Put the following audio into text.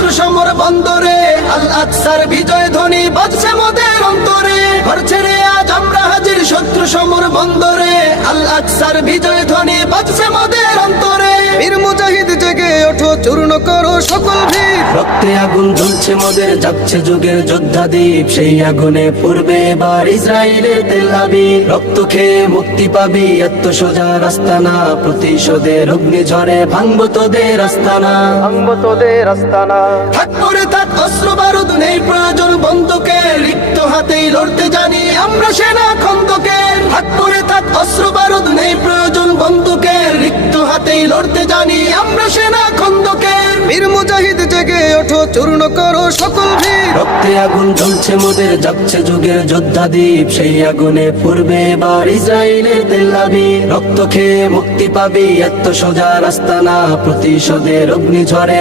শত্রু সমর বন্দরে, আল আকসার বিজয় ধ্বনি বাজছে মোদের অন্তরে। ঘর ছেড়ে আজ আমরা হাজির শত্রু সমর বন্দরে, আল আকসার বিজয় ধ্বনি বাজছে মোদের অন্তরে। বীর মুজাহিদ জেগে ওঠো, চূর্ণ করো সকল ভিড়। রক্তে আগুন জ্বলছে মোদের, যাচ্ছে যুগের যোদ্ধা দ্বীপ। সেই আগুনে পূর্বে এবার ইসরায়েলের তেল আবিব। রক্ত খেয়ে মুক্তি পাবি, এত সোজা রাস্তা না। প্রতিশোধের অগ্নি ঝরে ভাঙবো তোদের আস্তানা, ভাঙবো তোদের আস্তানা। থাক পরে থাক অস্ত্র বারুদ, নেই প্রয়োজন বন্দুকের। রিক্ত হাতেই লড়তে জানি আমরা সেনা খন্দকের। থাক পরে থাক অস্ত্র বারুদ, নেই প্রয়োজন বন্দুকের। রিক্ত হাতেই লড়তে জানি আমরা সেনা খন্দকের। বীর মুজাহিদ জেগে ওঠো, চূর্ণ করো সকল ভিড়। রক্তে আগুন জ্বলছে মোদের, যাচ্ছে যুগের যোদ্ধা দ্বীপ। সেই আগুনে পূর্বে এবার ইসরায়েলের তেল আবিব। রক্ত খেয়ে মুক্তি পাবি, এত সোজা রাস্তা না। প্রতিশোধের অগ্নি ঝরে